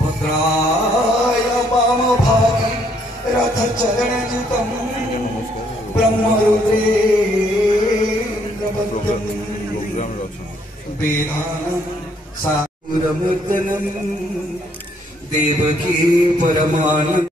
भद्राय वामभागे रथचरणयुतं ब्रह्मरुद्रेन्द्रवन्द्यं वेदानं सागरमर्दनं देवकी परमानन्दं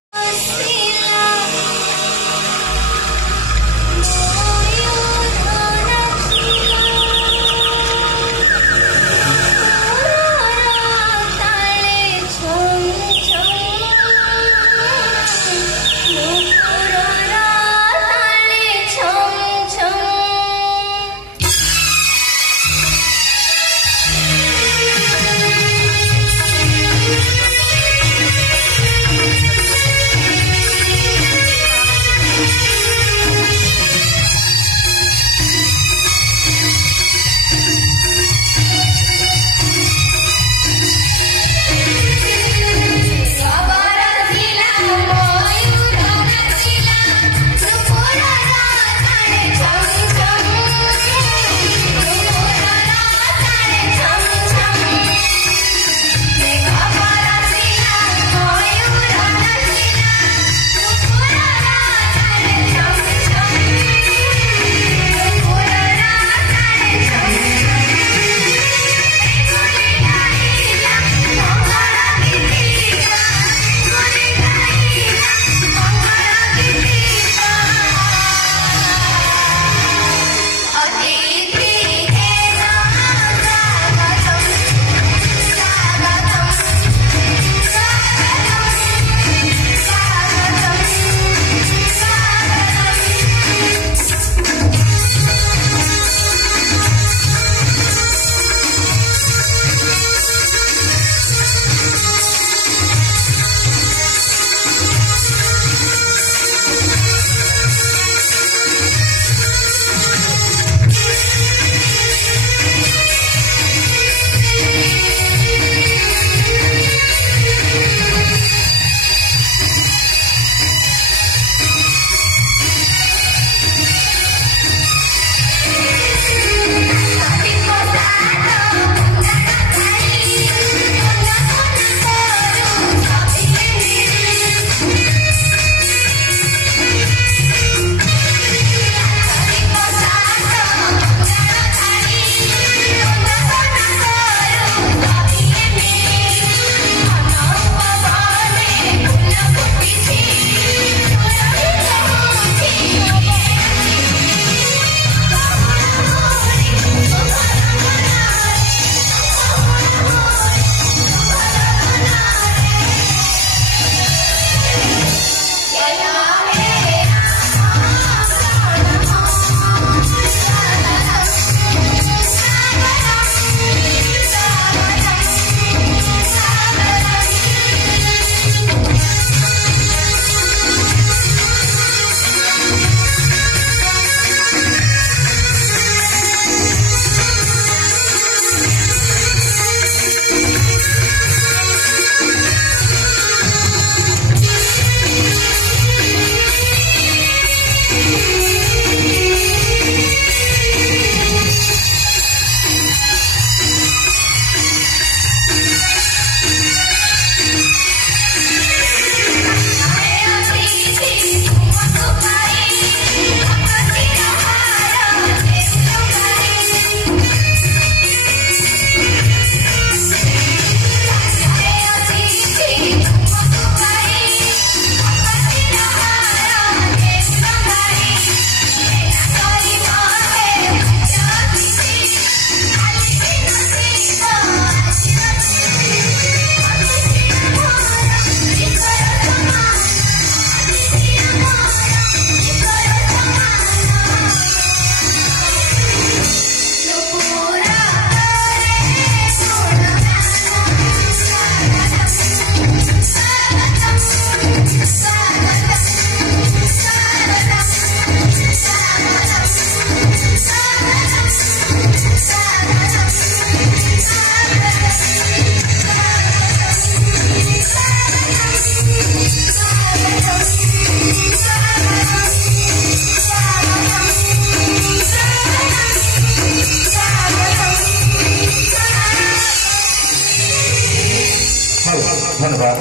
धन्यवाद।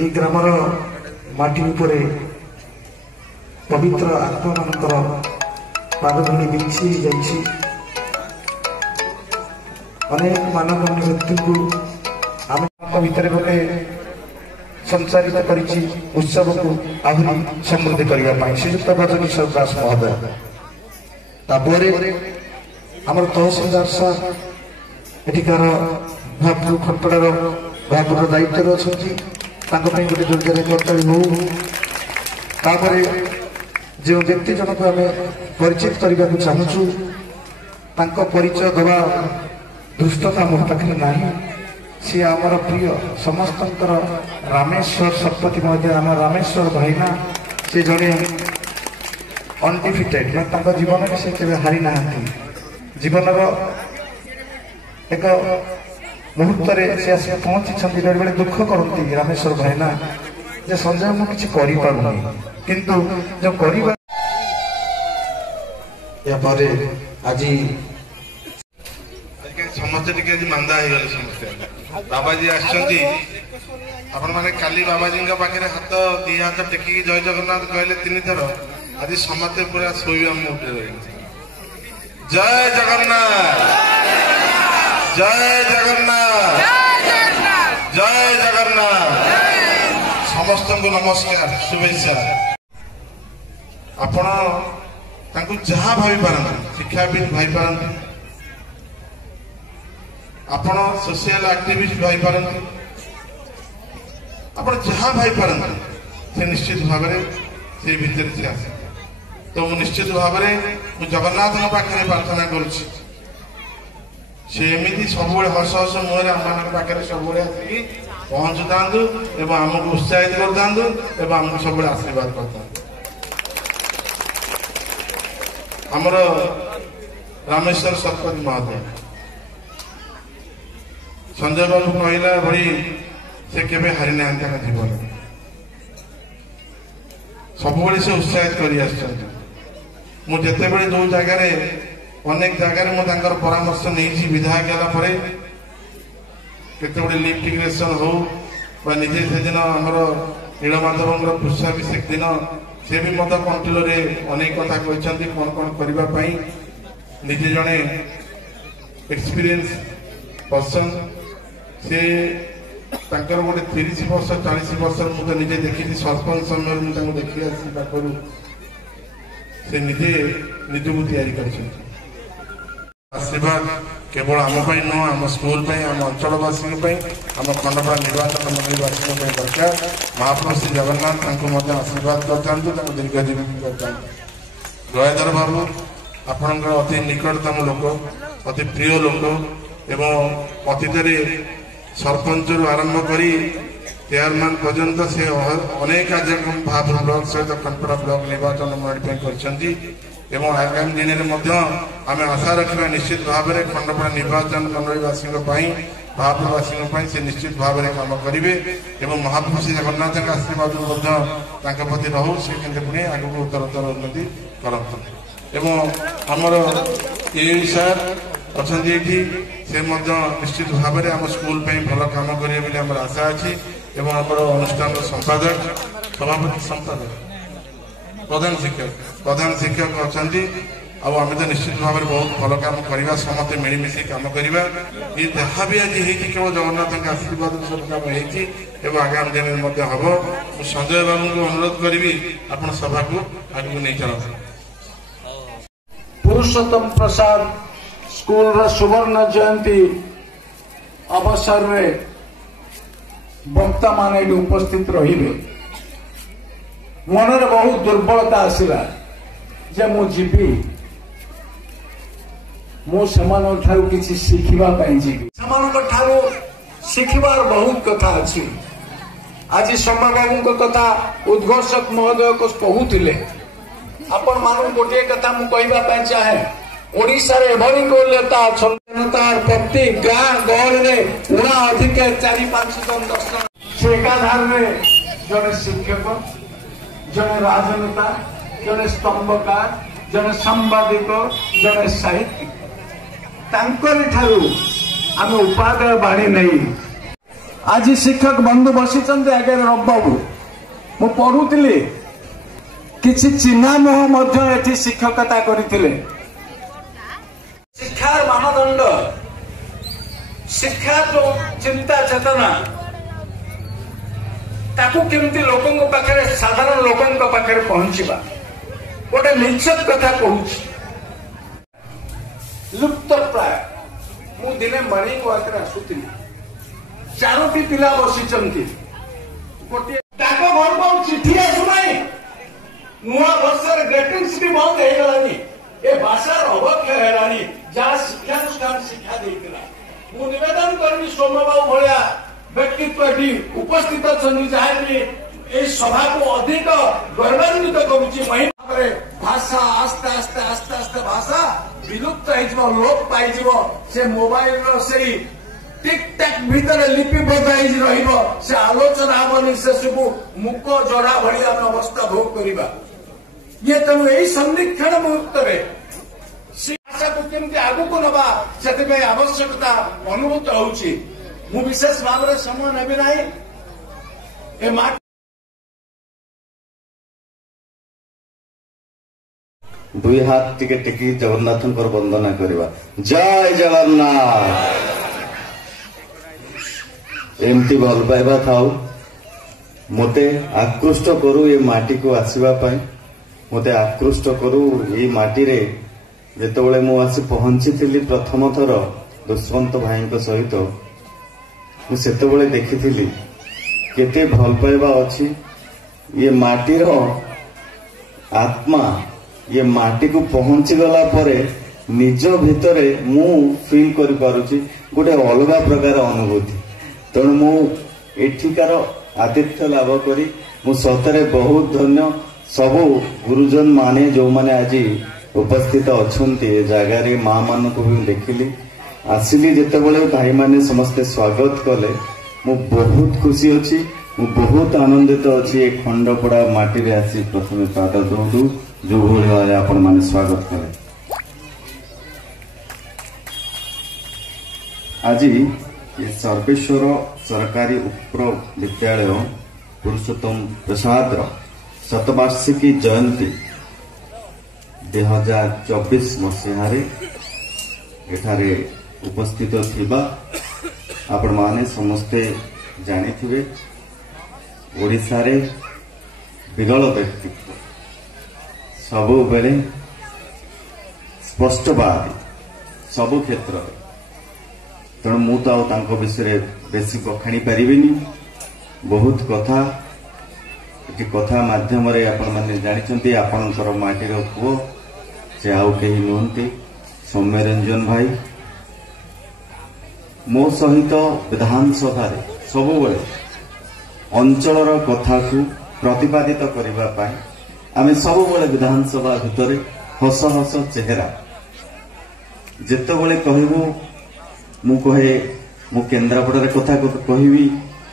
এই গ্রামর মাটি উপরে পবিত্র আত্মা মানকর পাদধূলি বিছি যাইছি। অনেক মানবন্য ব্যক্তিଙ୍କୁ আমি ভিতরে গোটে संचारित करिछि उत्सव को आहुरी समृद्ध करिया पाई श्रीयुक्त रजनीश्वर दास महोदय तापर आमर तहसीलदार साहब एठिकार भापुर खटपड़ार भापुर दायित्व अच्छी गोटे जोरदार करताली हो तापर जो व्यक्ति जनक आम परिचित करने को चाहूँ परिचय दवा दुष्टता मो पाखे ना सी आमर प्रिय समस्त रामेश्वर शतपथी महोदय आम रामेश्वर भाईना सी जड़े अनडिफिटेड मैं जीवन में से केवे हारी ना जीवन एक मुहूर्त से आस पहुंची बेले बेले दुख करती रामेश्वर भाईना जे संजय मुझे किसी किंतु जो करवा आज समस्ते टी मांदा हो गले समस्ते बाबाजी आसुच्च आपण मैंने काली बाबाजी पाखे हाथ दी हाथ टेकिकी जय जगन्नाथ कहले 3 थर आज समस्ते पूरा शोवा मुड जय जगन्नाथ जय जगन्नाथ जय जगन्नाथ समस्त को नमस्कार शुभेच्छा आपण जहाँ भाई पारती शिक्षाविद भाई पारती आपण सोशल एक्टिविस्ट भाई पारती आप जहाँ भाई पारती से निश्चित भाव से भितर से आस तो निश्चित भाव जगन्नाथ पाखे प्रार्थना करुँची सब हस हस मुहर आम पाखे सब आसिक पहुँचु था आमको उत्साहित कर आमको सब आशीर्वाद करता आमर रामेश्वर शतपथी महोदय संजय बाबू कहला भाई से केवे हारी ना जीवन सब से उत्साहित कर मुझे जो जगार अनेक जगार मुझे परामर्श नहीं विधायक है केते लिफ्ट इरिगेशन हो निजे से दिन आमर नीलमाधव पुष्पाभिषेक दिन से भी मत कंट्रोल अनेक कथा कहते कौन कौन करने निजे जड़े एक्सपीरियंस पर्सन से गोटे 30 वर्ष 40 वर्ष मुझे निजे देखी सरपंच समय मुझे देखी आसी से निजे निजक तैयारी कर आशीर्वाद केवल आम नुह आम स्कूल आम अंचलवासी आम खंडपड़ा निर्वाचन मंडलीवासी दरकार महाप्रभु श्री जगन्नाथ आशीर्वाद करता दीर्घ जीवन करता गयाधर बाबू आपणकर अति निकटतम लोक अति प्रिय लोक एवं अतीत सरपंच आरंभ कर चेयरमैन पर्यंत से अनेक कार्यक्रम भापुर ब्लॉक सहित खंडपड़ा ब्लॉक निर्वाचन मंडली कर आगामी दिन में आम आशा रखा निश्चित भाव में खंडपड़ा निर्वाचन मंडलीवासी भापुरवासी से निश्चित भाव में कम करेंगे और महाप्रभु श्री जगन्नाथ आशीर्वाद प्रति रहू से पुणी आगे उत्तरोत्तर उन्नति करते आमर ये सर अच्छा से निश्चित भाव में आम स्कूल भल कम करेंगे आम आशा अच्छी आम अनुष्ठान संपादक सभापति संपादक प्रधान शिक्षक अच्छा आम तो निश्चित भाव में बहुत भल कम करवा समस्त मिलमिशी कम करवा ये जहाँ भी आज केवल जगन्नाथ आशीर्वाद सब कम हो आगामी दिन में हम संजय बाबू को अनुरोध करी आप सभा को आगे नहीं चलते पुरुषोत्तम प्रसाद स्कूल सुवर्ण जयंती अवसर में वक्ता मान उपस्थित रही मनर बहुत दुर्बलता आसला जे मु जीवी किसी शिखा शिखबार बहुत कथा अच्छी आज शर्मा बाबू कथा उद्घोषक महोदय को कहते आपण मानू गोटे कथा मु कहबा चाहे ओडिशा रे एभरी को नेता जनतार प्रति गाँ गहल रे उड़ा अधिक 4-5 जन 10 जन से एकाधार में जड़े शिक्षक जड़े राजनेता जड़े स्तंभकार जड़े सांबादिक जड़े साहित्यिक तांकरी ठारू आम उपादेय बाणी नहीं आज शिक्षक बंधु बसी आगे रब बाबू मु पढ़ुली किसी चिन्हा मुह शिक्षकता करथिले शिक्षार मानदंड शिक्षा जो चिंता चेतना ताकू केमती लोकों पाखे साधारण लोकों पाखे पहुंचवा गोटे निश्चित कथा कहूँ लुप्त प्राय मु दिने मॉर्निंग वॉक आसुली 4टी पिला बसी गोटे घर को चिठी आसुना नुआ वर्ष ग्रेटिंग्स भी बंद हो गलानी ए भाषार अवक्षय है जहाँ शिक्षानुष्ठान शिक्षा देता मु निवेदन करी सोमबाबू भाया व्यक्तित्व उपस्थित अच्छे सभा को अधिक गौरवान्वित करुच्ची भाषा आस्ते आस्ते आस्ते आस्ते भाषा विलुप्त हो लोप पाई से मोबाइल से टिक टाक भितर लिपिबद्ध से आलोचना हेनी से सब मुख जरा भाई आम अवस्था भोग करवा ये तेणु यही संरक्षण मुहूर्त भाषा को केमती आगु को नवा से आवश्यकता अनुभूत होउछि मु विशेष भाव में समय नेबी ना दुई हाथ टिके टेकी जगन्नाथ वंदना करवा जय जगन्नाथ एमती भल पाइबा थाउ मते आकृष्ट करू ये माटी को आसीबा पई मते आकृष्ट करू ये माटी रे जेतबेले मु आसी पहुंची थिली प्रथम थर दुष्यंत भाई सहित मु सेतबेले देखिथिली केते भल पाइबा अछि ये माटीर आत्मा ये माटी को पहुंची गला परे निज भितरे मु फील करि पारुची गोटे अलगा प्रकार अनुभूति तेणु मु एठिकार आतिथ्य लाभ करी मु सतरे बहुत धन्य सबु गुरुजन माने जो माने आज उपस्थित अच्छे जगार माँ मान को भी देखिली आसिली जितेबाला भाई माने समस्ते स्वागत कले मु बहुत खुशी अच्छी मु बहुत आनंदित अच्छी खंडपड़ा माटी रे आसी प्रथम पाद दौड़ू जो भाई आपण माने स्वागत कले आज ये सर्वेश्वर सरकारी उप्र विद्यालय पुरुषोत्तम प्रसाद शतवार्षिकी जयंती 2024 मसीह एठारे उपस्थित थिबा आपण माने समस्ते जानिथिबे ओडिसा रे विरल व्यक्तित्व सबु बेले स्पष्टवादी सबु क्षेत्र तेणु मु तो आउ विषय बेसी बखाणी पारिबिनी बहुत कथा ये कथा माध्यम आपण माने जानिछंती आपणकर माटीर पुओ से आउ केही नुहंती सौम्यरंजन भाई मो सहित विधानसभा सबु बेले अंचलर कथा को प्रतिपादित करबा पाई आमे सबु बेले विधानसभा भितर हस हस चेहरा जेतेबेले कहबो मु कहे मु केन्द्रापड़ार कथा कहबी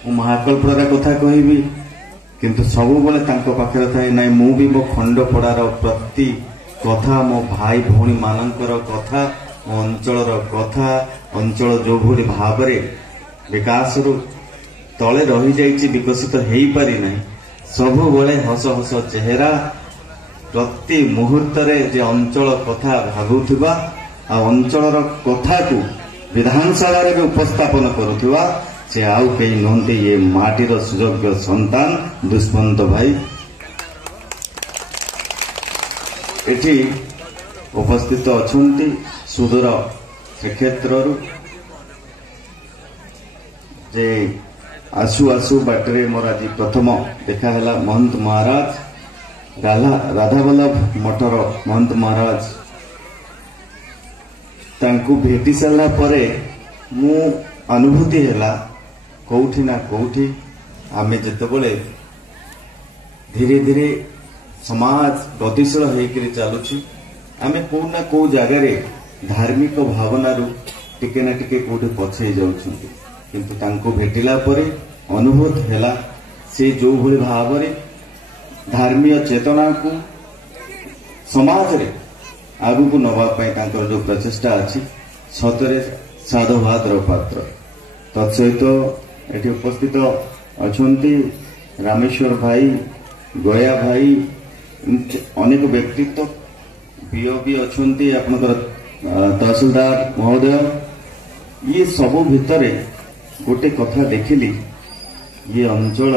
मु महाकलपड़ार कथा कहबी किंतु सबु बेले तांको पाखरे थाए नाइ मु भी मो खंडपड़ार प्रति कथा मो भाई भौणी मानकर कथा मो अंचलर कथा अंचल जो भली भाव विकास रु तले रही जाइछि विकसित हेई पारि नै सबु बेले हस हस चेहरा प्रति मुहूर्त रे जे अंचल कथा भाबुथिबा आ अंचलर कथा को विधानसभा रे उपस्थापन करुथिबा से आउ कई नहंती ये माटीर सुयोग्य संतान दुष्यंत भाई एठी उपस्थित अछंती सुदूर श्रीक्षेत्र जे आसु आसु बाटरे मोर आज प्रथम देखा है महंत महाराज राधावल्लभ मठर महंत महाराज तांकु भेटी सारा परे मु अनुभूति हैला कौठी ना कौठी आमे जेतेबेले धीरे धीरे समाज गतिशील होकर चलुछि आमे को ना को जगार धार्मिक भावना टिके ना टिके कोठे पछे जाउछंती किंतु तांको भेटिला परे अनुभूत हैला से जो भली भाव रे धार्मिक चेतना को समाज रे आगु को नवा पाई तांकर जो प्रचेष्टा अछि सतरे साधुवादर पात्र तत्सहित एठी उपस्थित अछंती रामेश्वर भाई गया भाई अनेक व्यक्तित्व बीओबी अछंती आपनकर तहसीलदार महोदय ये सबु भितरे गोटे कथा देखिली ये अंचल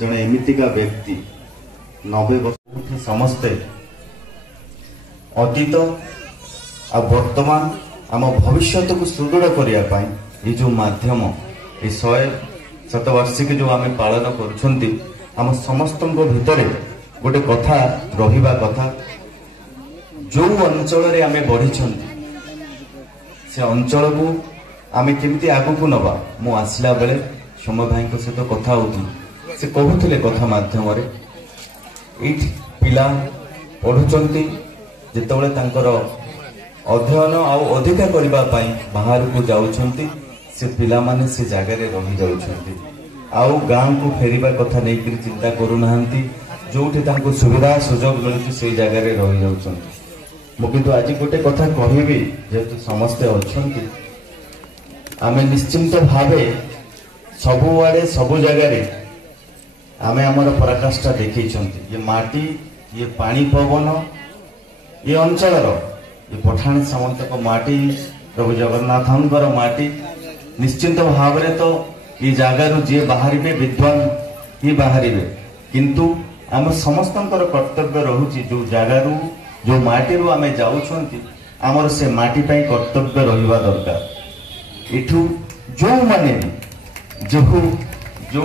जड़े एमितिका व्यक्ति 90 वर्ष समस्ते अतीत आ वर्तमान आम भविष्य को सुदृढ़ करने जो माध्यम ये 100 शतवार्षिकी जो आम पालन कर समस्त भितर गोटे कथा रहिबा कथा जो अंचल रे आमे बढ़ी से अंचल को आमे केमती आगु को नबा मु आसला बेले सोम भाई सहित कथा होती से कहूले कथा माध्यम पिला पढ़ुचंती जेतेबेले तांकर अध्ययन आउ अधिका करिबा पई बाहर को जाउछंती से पिला माने से जगह रे रहि जाउछंती आउ गांव को फेरिबा कथा नै कि चिंता करू नाहंती जोठी तांको सुविधा सुजोग मिलुची से जगह रे रहि जाउछंती मु किंतु आज गोटे कथा कहबी जेतु समस्त अछंती आमे निश्चिंत भावे सबु आड़े सबु जगह रे आमे हमर पराकाष्ठा देखैछंती ये माटी ये पानी पवन ये अंचल ये पठाणी सामंत को माटी प्रभु जगन्नाथंकर माटी निश्चिंत भाव तो ये जगार जी बाहर विद्वान ही बाहर किंतु आम समस्त कर्तव्य रोचे जो जगार जो माटी आम जाऊँगी आमर से माटी पाई कर्तव्य रहिबा दरकार इठू जो माने जो जो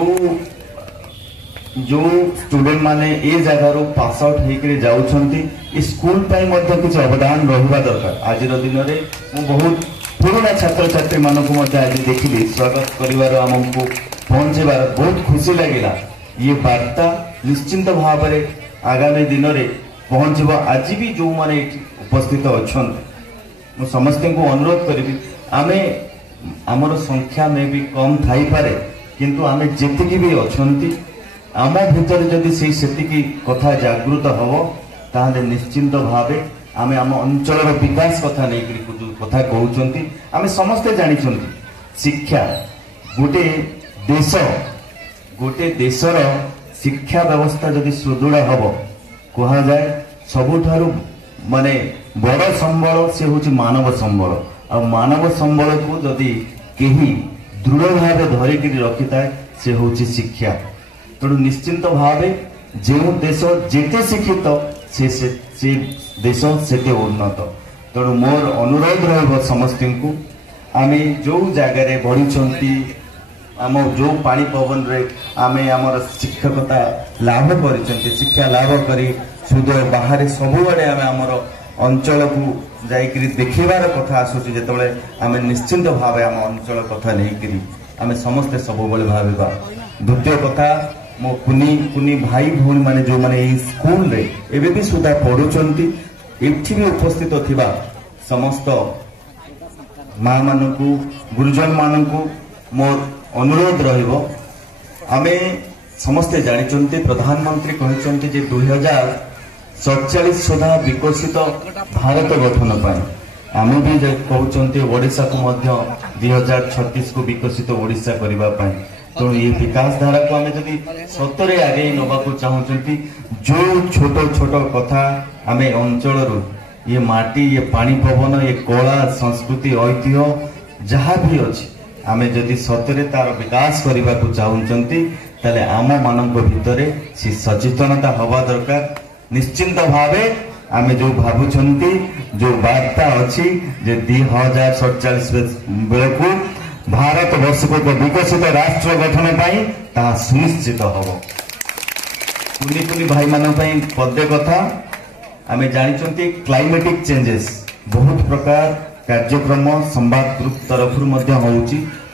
जो स्टूडेंट माने ए जगार पास आउट होकर जाऊँगी स्कूल पाई मध्य कुछ अवदान रहिबा दरकार आज दिन में मु बहुत पुराना छात्र छात्री मानक आज देखिली स्वागत करिवार आमको पहुंचेबार बहुत खुशी लगिला ये वार्ता निश्चिंत भाव में आगामी दिन में पहुंचब आज भी जो माने उपस्थित अच्छा मु समस्त को अनुरोध करी आमे आमर संख्या में भी कम थाई पारे किंतु आमे जेतिकी भी अच्छी आम भितर जदि से कथा जागृत हम ताहले निश्चिंत भावे आमे आम अंचल विकास कथा नहीं कथा कहते आमे समस्ते जानी शिक्षा गोटे देशर शिक्षा व्यवस्था जदि सुदृढ़ हम कह जाए सबुठारु माने बड़ संबल से हूँ मानव संबल आ मानव संबल को जदि कहीं दृढ़ भाव धरिक रखि थाए से हूँ शिक्षा तेणु निश्चिंत भावे जो देश जेते शिक्षित से देश सेते उन्नत तेणु मोर अनुरोध रहिबो समस्त को आमे जो जगह बढ़ी आम जो पानी पवन रे आमे आमर शिक्षकता लाभ कर शिक्षा लाभ करी सुध बाहर सबुआड़े आमे आमर अंचल को जाइकरी देखिबार कथा आसुची जेतबेले आमे निश्चिंत भावे आम अंचल कथा नहीं आमे समस्ते सबुबले भाबिबा द्वितीय कथा मो कुनी कुनी भाई भूणी माने जो माने स्कूल रे एबे भी सुधा पढ़ुचंती एठी भी उपस्थित थिबा समस्त माँ मानकू गुरुजन मानकू मोर अनुरोध रहिबो आमे समस्ते जानिचंती प्रधानमंत्री कहिचंती जे 2047 सुधा विकसित भारत गठन पाए आमे भी कहउचंती ओडिसा को मध्य 2036 को विकसित ओडिसा करबा पाए तो ये विकास धारा को आमे जदि सतरे आगे नबा को चाहउचंती जो छोट छोट कथा आमे अंचल रो ये माटी ये पानी पवन ये कला संस्कृति ऐतिह्य जहाँ भी अच्छी आमे जदि सतरे तार विकास करने को चाहूँगी ताले आम मानक भितर से सचेतनता हवा दरकार निश्चिंत भावे आमे जो भावुंट जो वार्ता अच्छी जे 2047 बेलू भारत वर्ष को विकसित राष्ट्र गठन पाई ता सुनिश्चित हम कुनी कुनी भाई मान पदे कथा आमे जानी क्लाइमेटिक चेंजेस बहुत प्रकार कार्यक्रम संवाद ग्रुप तरफ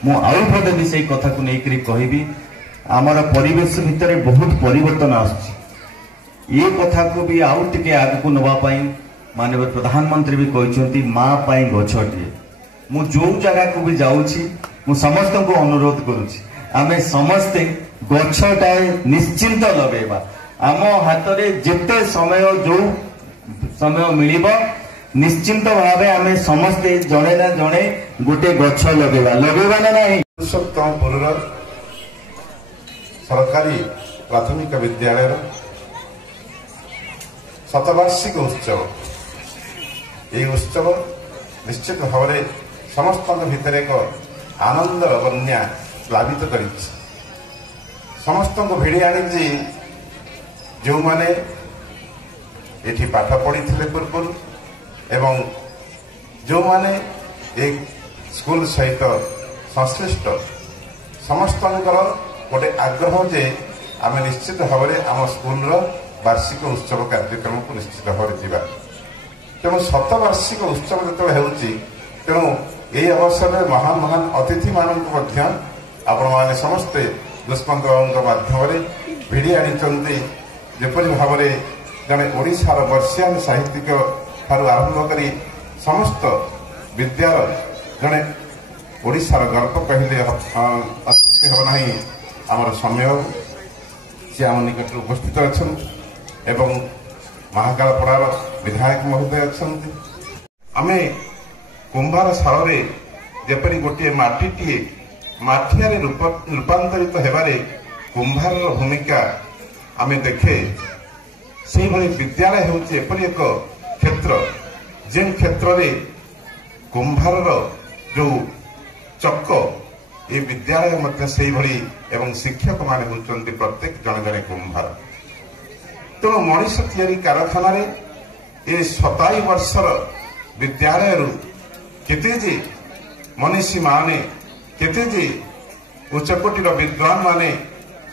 मु आउ पदे भी से कथा को लेकर कहबी आमर परिवेश भितर बहुत परिवर्तन आसुची ये कथा को भी आउ टिके आगु नवाई माननीय प्रधानमंत्री भी कहते माँ पाई गछटे मु जो जगह को भी जाऊँगी मु समस्त को अनुरोध करुच्ची आमे समस्ते गछटाए निश्चिंत लगेबा आम हाथ में जिते समय जो समय मिल निश्चिंत भाव आम समस्ते जड़े ना जड़े गोटे गछ लगेगा ना नहीं। पुरुषोत्तमपुर सरकारी प्राथमिक विद्यालय शतवार्षिक उत्सव ये उत्सव निश्चित भाव में समस्त भितर एक आनंद बन्या प्लावित कर समस्त को भिड़ी आनी जो माने एठी पाठ पढ़ी पूर्व एवं जो माने एक स्कूल सहित संश्लिष्ट समस्त गोटे आग्रह जे आम निश्चित भाव में आम स्कूल वार्षिक उत्सव कार्यक्रम को निश्चित भाव में तेणु शतवार्षिक उत्सव जो तेणु यही अवसर में महान महान अतिथि मानक आपण मैंने समस्ते दुष्मंत बाबू माध्यम भिड़ी आनी जेपरी भाव में जड़े ओडिशार वर्षियान साहित्यिक ठारू आरंभ कर समस्त विद्यालय जड़े ओडिशार गर्व कहले अत्युक्ति हम ना आमर समय से आम निकट उपस्थित अच्छा एवं महाकालपड़ार विधायक महोदय अच्छा आम कुंभार साल जेपरी गोटे माटीटीए माठिया रूपांतरित होबारे कुंभार भूमिका आम देखे से विद्यालय हूँ एपरी एक क्षेत्र जे क्षेत्र में कुंभार जो चक ये विद्यालय मध्य से एवं शिक्षक माने होती प्रत्येक जन जन कुंभार तेणु मनीष तैयारी कारखाना ये 27 वर्षर विद्यालय केते जे मनीषी माने केते जे उच्चकोटीर विद्वान माने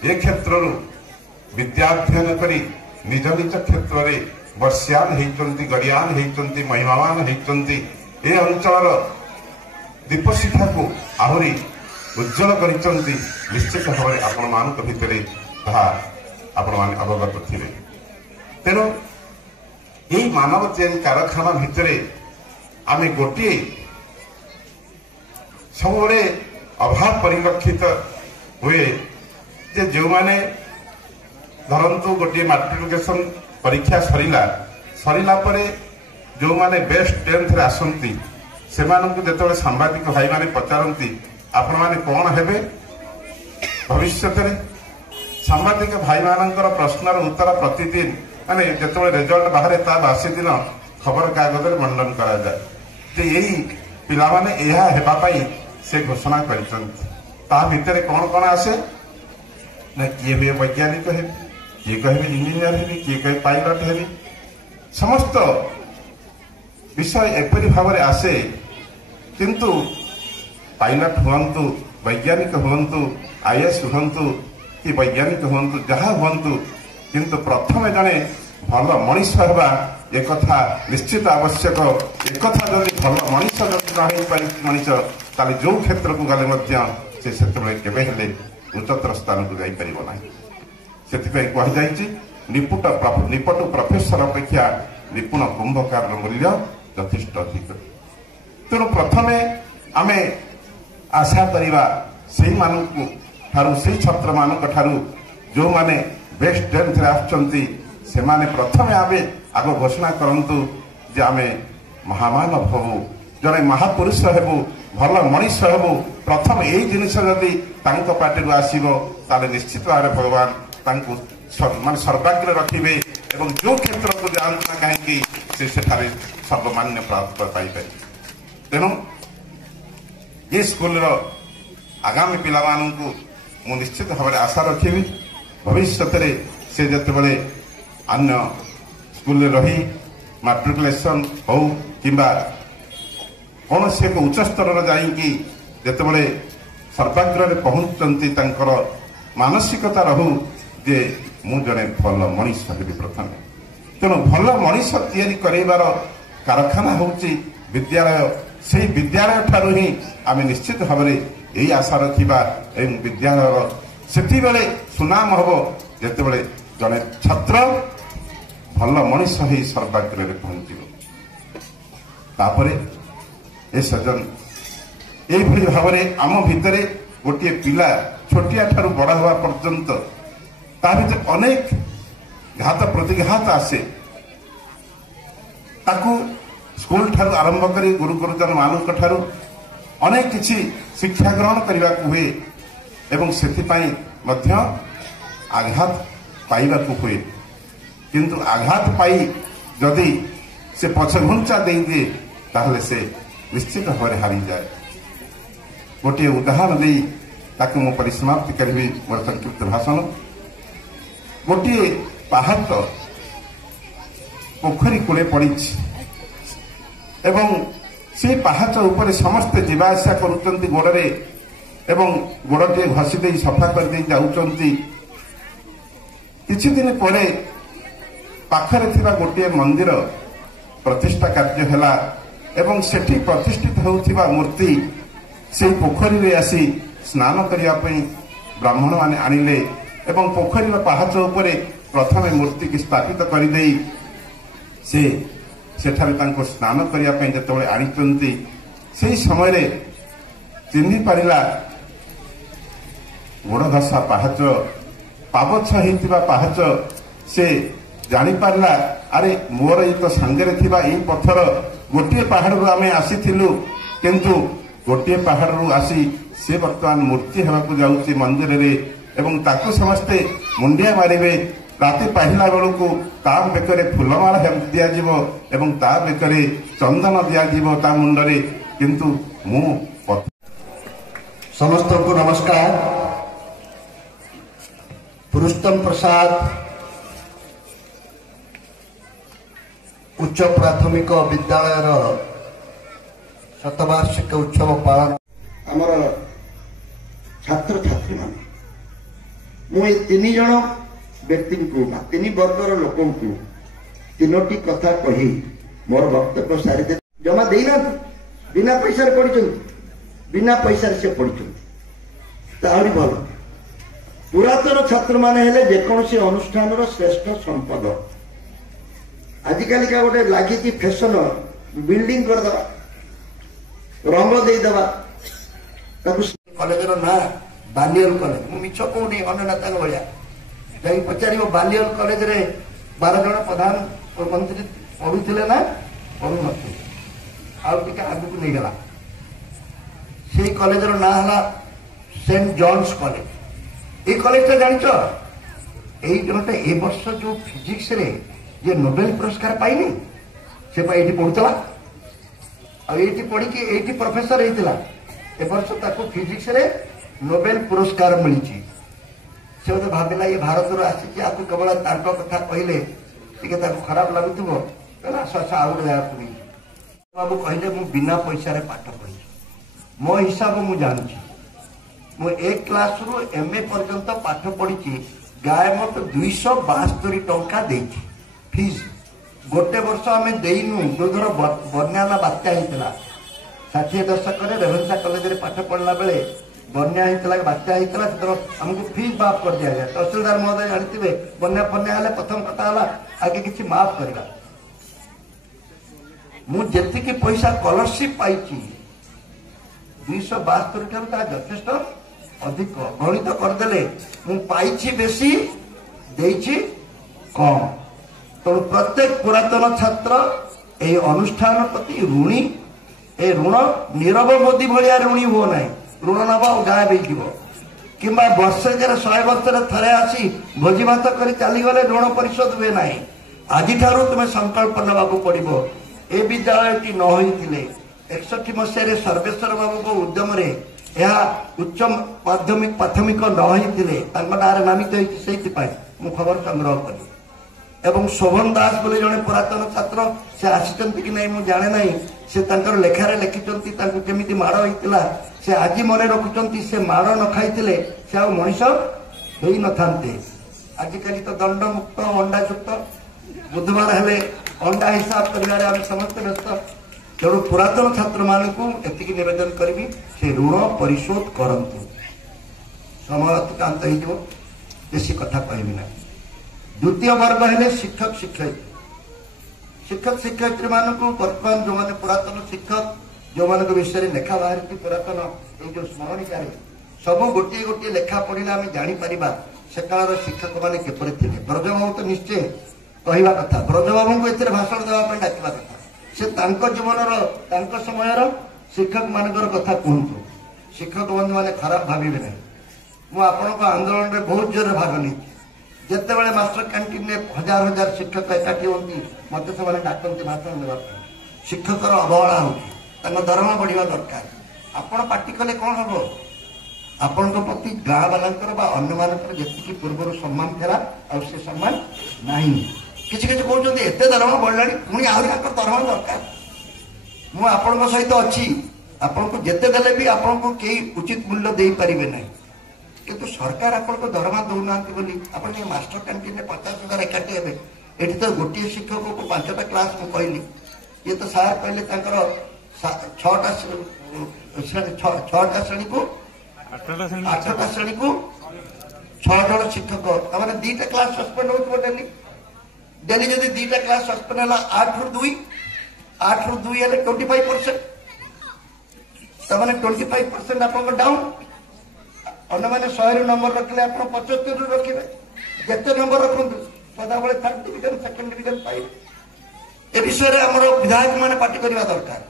ये क्षेत्र विद्याध्ययन करी निज निज क्षेत्र में वर्षियान होती गड़ियान होती महिमावान होती ए अंचल दीपशिखा को आहरी उज्जवल कर निश्चित भाव में आपण मान भितर आपण मान अवगत थे तेणु यही मानव तैयारी कारखाना भितर आम गोटे सब अभाव परिलक्षित हुए जे जो माने धरतु गोटे मैट्रिफिकेशन परीक्षा सरिला परे जो माने बेस्ट 10th रे आसंती से जो सांबादिक भाई माने पचारती आपण माने कौन हेबे भविष्य में सांबादिक भाई मानकर प्रश्नर उत्तर प्रतिदिन माने जो रिजल्ट बाहर ता बासी दिन खबर कागज में मंडन करा जाए यही पिला माने यह हेबापाई से घोषणा कर कौन कौन आसे ना किए भी वैज्ञानिक है किए कहे इंजीनियर है किए कहे पायलट है समस्त विषय एपरी भाव में आसे किंतु पायलट हूँ वैज्ञानिक हूँ आईएएस हूँ कि वैज्ञानिक हूँ जहाँ हूँ किंतु प्रथम जड़े भल मनीष हवा एक निश्चित आवश्यक एक जब भल मनीष मनीष ताले जो क्षेत्र को गले से उच्चतर स्थान को जापर ना से कहुई निपट प्रोफेसर अपेक्षा निपुण कुंभकार मूल्य यथेष्ट अधिक तेणु प्रथमे आम आशा करवा से छात्र मान जो माने बेस्ट 10th आसुँच से प्रथमे आमे आग घोषणा करंतु जे आमे महामानव हबु जड़े महापुरुष हेबु भल मनीष हेबु प्रथम यही जिनिस जदि पार्टी आसो ताले निश्चित भाव में भगवान मान सर्वाग्र रखिए एवं जो क्षेत्र को जाना कहीं से सर्वमान्य प्राप्त पाइपर तेणु ये स्कूल आगामी पिला मु निश्चित भाव में आशा रखी भविष्य से जिते अन्य स्कूल रही मैट्रिकुलेशन हो कि कौन से एक उच्च स्तर जाते सर्वाग्र पहुंचती मानसिकता रहू जे मु जड़े भल मनीष हेबी प्रथम तेणु भल मनीष तैयारी करार कारखाना हूँ विद्यालय से विद्यालय ठारू ही आम निश्चित भाव में यही आशा रखा विद्यालय से सुनाम हम जिते जड़े छात्र भल मनीष ही सर्वाग्र पहुंचपर ए सजन यही भाव में आम भितर गोटे पिला छोटिया ठारू बड़ा हवा पर्यंत ता भीतर अनेक घात प्रतिघात आसे ताकू स्कूल ठारू आरंभ करी गुरु गुरुजन मानक ठारू अनेक किछि शिक्षा ग्रहण करने को हुए एवं सेथिपाई मध्य आघात पाइबा को हुए किंतु आघात पाई जदि से पछघुंचा दे दिए ताहले से निश्चित भाव हारी जाए। गोटे उदाहरण दे ताकू मु परिसमाप्ति करी मोर संक्षिप्त भाषण। गोटे पाहाड़ पोखरी कूले पड़ी एवं से पाहाच ऊपर समस्ते जीवा आसा करुचंती गोड़े एवं गोड़टे घसी दे सफा कर दे जाउचंती। किछि दिन परे पाखरे थिबा गोटे मंदिर प्रतिष्ठा कार्य हैला एवं सेठी प्रतिष्ठित होउथिबा मूर्ति से पोखरी रे आसी स्नान करिया पई ब्राह्मण माने आनिले एवं पोखरी पाहाच ऊपर प्रथम मूर्ति की स्थापित कर देई से सेठारे तांको स्नान करिया पई जतबे आनिचंती सेही समय रे चिन्हि पारिला गोड़ घसा पाहाच पाबछ हेतिबा पाहाच से जानी पारला अरे मोर ये तो सांगरे थिबा ई पत्थर गोटे पहाड़ रु आमे आसीथिलु किंतु गोटे पहाड़ रु आसी से वर्तमान मूर्ति हेबाकु जाउची मंदिर रे एवं ताकू समस्ते मुंडिया मारिबे। राति पाहिला बेलू ता बेकरे फुलमाला दिया एवं ता बेकरे चंदन दिया ता मुंडरे किंतु मु समस्त को नमस्कार। पुरुषोत्तम प्रसाद उच्च प्राथमिक विद्यालय शतवार्षिक उत्सव पालन आमर छात्र छात्री मान मुझे तीन जन व्यक्ति को तीन वर्गर लोक तीनोटी कथा कही मोर वक्तव्य सारी जमा देना बिना पैसा पढ़ी बिना पैसा से पढ़ी भल पुरातन छात्र माने हेले जेकोसी अनुष्ठान श्रेष्ठ संपद। आजिकल का गोटे लगी फैशन बिल्डिंग करदवा रंग देदेवा कॉलेज ना बालियल कॉलेज मु मिछ कहूनी अन्य नेता भाया जाई पचार बालियल कॉलेज रे 12 जन प्रधानमंत्री पढ़ुले ना पढ़ु नथिले आगू नहीं गला से कॉलेज ना है सेंट जॉन्स कॉलेज। ये कॉलेज जानिच यही जनटा ए वर्ष जो फिजिक्स रे जे नोबेल पुरस्कार पाइनी से ये पढ़ुला आठी पढ़ी ये प्रोफेसर होता ए वर्ष ताको फिजिक्स रे नोबेल पुरस्कार मिली से मत भाविला ये भारत आसी केवल कथा कहले खराब लगुव आस आस आउ गए जगह बाबू कहले मु बिना पैसा रे पाठ पढ़ी मो हिसाब मु जानी मु 1 क्लास रु एमए पर्यंत पाठ पढ़ी गाय मत 272 टंका देछि फीस गोटे वर्ष आम देनु जो धर बन्या बात्या होता 60 दशक रेभेन्सा कॉलेज रे पाठ पढ़ला बेले बन्या होता बात्या होता से आमको फीस माफ कर दिया गया। तहसीलदार महोदय जानते बन्या फन्या हेले प्रथम कथा आगे किसी माफ करवा मुझे पैसा स्कॉलरशिप पाई 272 ठार यथेष्ट अधिक गणित करदे मुझे बेसी देछि कम तेणु प्रत्येक पुरातन छात्र ए अनुष्ठान प्रति ऋणी ए ऋण नीरव मोदी भाया ऋणी हो ना ऋण नवा गायब कि वर्षकर 100 वर्ष थे आसी भोजी भात कर चलीगले ऋण परिशोध हुए ना। आज तुम्हें संकल्प नवा पड़ो ए विद्यालय न होते 61 मसीह सर्वेश्वर बाबू को उद्यम उच्च माध्यमिक प्राथमिक न होते ना नामित से खबर संग्रह करी एवं शोभन दास बोले जड़े पुरातन छात्र से आसी कि नहीं मुझे जाने ना से लेखार लिखिं केमी माड़ होता से आज मन रखुंट से माड़ न खाई से आ मनीष हो न था। आजिकल तो दंड मुक्त अंडा युक्त बुधवार हेले अंडा हिसाब कर समस्त व्यस्त तेणु पुरातन छात्र मानक एति निवेदन करी से ऋण परिशोध करतु समय अतिक्रांत हो बेसी कथा कहबी ना। द्वितीय वर्ग है शिक्षक शिक्षयित्री मानक वर्तमान जो मैंने पुरातन शिक्षक जो मान विषय लेखा बाहर पुरातन ये जो स्मरणिका ସବୁ ଗୋଟିଏ ଗୋଟିଏ ଲେଖା ପଢିଲେ ଆମେ ଜାଣିପାରିବା ସେ କାଳର ଶିକ୍ଷକ ମାନେ କିପରି ଥିଲେ। ବ୍ରଜବାବୁ ତ ନିଶ୍ଚୟ କହିବା କଥା, ବ୍ରଜବାବୁଙ୍କୁ ଏଥିରେ ଭାଷଣ ଦେବା ପାଇଁ ଡାକିବା କଥା। ସେ ତାଙ୍କ ଜୀବନର ତାଙ୍କ ସମୟର ଶିକ୍ଷକ ମାନଙ୍କର କଥା କୁହନ୍ତୁ। ଶିକ୍ଷକ ବନ୍ଧୁ ମାନେ ଖରାପ ଭାବିବେ ନାହିଁ। ମୁଁ ଆପଣଙ୍କ ଆନ୍ଦୋଳନରେ ବହୁତ ଜୋରରେ ଭାଗ ନେଇଛି। ଯେତେବେଳେ ମାଷ୍ଟର କ୍ୟାଣ୍ଟିନରେ ହଜାର ହଜାର ଶିକ୍ଷକ ଏକାଠି ହୁଅନ୍ତି ମତେ ସେମାନେ ଡାକନ୍ତି ଭାଷଣ ଦେବା ପାଇଁ। ଶିକ୍ଷକର ଅବହେଳା ହେଉଛି, ତାଙ୍କ ଦରମା ବଢିବା ଦରକାର। ଆପଣ ପାର୍ଟି କଲେ କ'ଣ ହବ? ଆପଣଙ୍କ ପ୍ରତି ଗାଁ ବାଲାଙ୍କର ବା ଅନ୍ୟମାନଙ୍କର ଯେତିକି ପୂର୍ବରୁ ସମ୍ମାନ ଥିଲା ଆଉ ସେ ସମ୍ମାନ ନାହିଁ। କିଛି କିଛି କହୁଛନ୍ତି ଏତେ ଦରମା ବଢିଲାଣି ପୁଣି ଆହୁରି ତାଙ୍କର ଦରମା ଦରକାର। ମୁଁ ଆପଣଙ୍କ ସହିତ ଅଛି, ଆପଣଙ୍କୁ ଯେତେ ଦେଲେ ବି ଆପଣଙ୍କୁ କେହି ଉଚିତ ମୂଲ୍ୟ ଦେଇପାରିବେ ନାହିଁ। କିନ୍ତୁ ସରକାର ଆପଣଙ୍କ ଦରମା ଦଉନାହାନ୍ତି ବୋଲି ଆପଣ ଯେ ମାଷ୍ଟର କ୍ୟାଣ୍ଟିନରେ 50,000 ଏକାଠି ହେବେ। ଏଠି ତ ଗୋଟିଏ ଶିକ୍ଷକକୁ 5ଟା କ୍ଲାସ ମୁଁ କହିଲି, ଇଏ ତ ସାର୍ କହିଲେ ତାଙ୍କର 6ଟା ଶ୍ରେଣୀକୁ 8ଟା ଶ୍ରେଣୀକୁ 6 ଜଣ ଶିକ୍ଷକ, ତାମାନେ 2ଟା କ୍ଲାସ ସସ୍ପେଣ୍ଡ ହଉଥିବ ଡେଲି। ଡେଲି ଯଦି 2ଟା କ୍ଲାସ ସସ୍ପେଣ୍ଡ ହେଲା 8 ରୁ 2 ହେଲେ 25%, ତାମାନେ 25% ଆପଣଙ୍କ ଡାଉନ୍। ଅନ୍ୟମାନେ 100ରୁ ନମ୍ବର ରଖିଲେ ଆପଣ 75ରୁ ରଖିବେ। ଯେତେ ନମ୍ବର ରଖନ୍ତୁ ସଦାବେଳେ 3rd ଡିଭିଜନ 2nd ଡିଭିଜନ ପାଇବେ। ଏ ବିଷୟରେ ଆମର ବିଧାୟକ ମାନେ ପାଟି କରିବା ଦରକାର।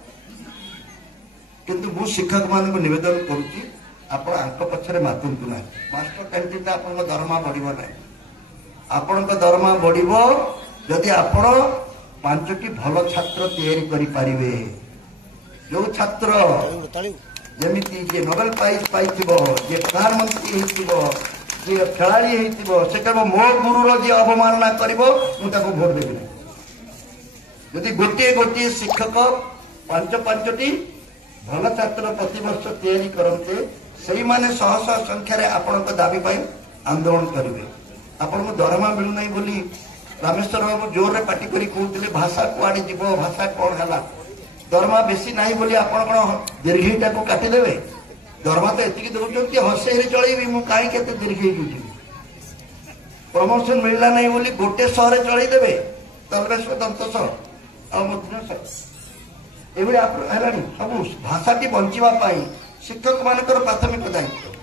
କିନ୍ତୁ ମୁଁ ଶିକ୍ଷକ ମାନଙ୍କୁ ନିବେଦନ କରୁଛି ଆପଣ ଆଙ୍କ ପଛରେ ମାତନ୍ତୁ ନାହିଁ। ମାଷ୍ଟର କ୍ୟାଣ୍ଟିନରେ ଆପଣଙ୍କ ଦରମା ବଢିବ ନାହିଁ। ଆପଣଙ୍କ ଦରମା ବଢିବ ଯଦି ଆପଣ 5ଟି ଭଲ ଛାତ୍ର ତିଆରି କରିପାରିବେ। ଯୋଉ ଛାତ୍ର ଯେମିତି ଯିଏ ନୋବେଲ ପ୍ରାଇଜ ପାଇଥିବ, ଯିଏ ପ୍ରଧାନମନ୍ତ୍ରୀ ହେଇଥିବ, ଯିଏ ଖେଳାଳି ହେଇଥିବ, ସେ କହିବ ମୋ ଗୁରୁର ଯିଏ ଅବମାନନା କରିବ ମୁଁ ତାକୁ ଭୋଟ ଦେବି ନାହିଁ। ଯଦି ଗୋଟିଏ ଗୋଟିଏ ଶିକ୍ଷକ 5ଟି ଭଲ ଛାତ୍ର ପ୍ରତିବର୍ଷ ତିଆରି କରନ୍ତେ, ସେଇମାନେ ଶହ ଶହ ସଂଖ୍ୟାରେ ଆପଣଙ୍କ ଦାବି ପାଇଁ ଆନ୍ଦୋଳନ କରିବେ। ଆପଣଙ୍କୁ ଦରମା ମିଳୁନାହିଁ ବୋଲି ରାମେଶ୍ୱର ବାବୁ ଜୋରରେ ପାଟି କରି କହୁଥିଲେ ଭାଷା କୁଆଡେ ଯିବ, ଭାଷା କଣ ହେଲା। ଦରମା ବେଶୀ ନାହିଁ ବୋଲି ଆପଣ କଣ ଦୀର୍ଘଇଟାକୁ କାଟିଦେବେ? ଦରମା ତ ଏତିକି ଦଉଛନ୍ତି, ହସେଇରେ ଚଳେଇବି ମୁଁ କାହିଁକି ଏତେ ଦୀର୍ଘଇକୁ ଯିବି? ପ୍ରମୋସନ ମିଳିଲା ନାହିଁ ବୋଲି ଗୋଟେ ସହରେ ଚଳେଇଦେବେ, ତଲବେଶ୍ୱର ଦନ୍ତସହ ଆଉ ମଧ୍ୟ ଏଭଳି ହେଲାଣି। ସବୁ ଭାଷାଟି ବଞ୍ଚିବା ପାଇଁ ଶିକ୍ଷକ ମାନଙ୍କର ପ୍ରାଥମିକ ଦାୟିତ୍ୱ।